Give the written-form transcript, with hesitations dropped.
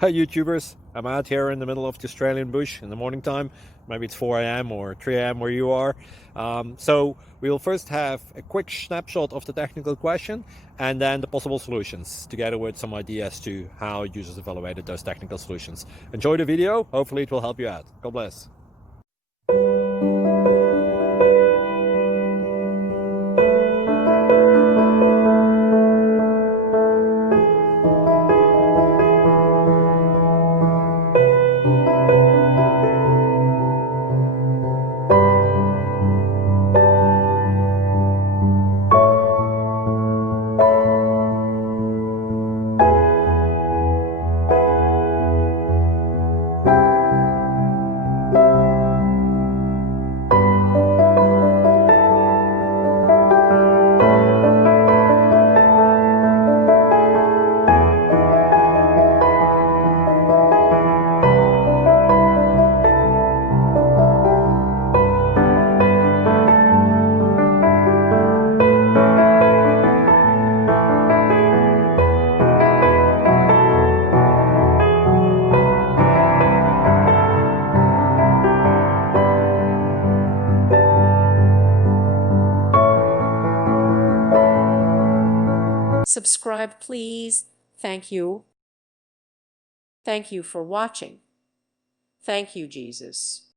Hi YouTubers, I'm out here in the middle of the Australian bush in the morning time. Maybe it's 4 a.m. or 3 a.m. where you are. So we'll first have a quick snapshot of the technical question and then the possible solutions, together with some ideas to how users evaluated those technical solutions. Enjoy the video, hopefully it will help you out. God bless. Subscribe, please. Thank you. Thank you for watching. Thank you, Jesus.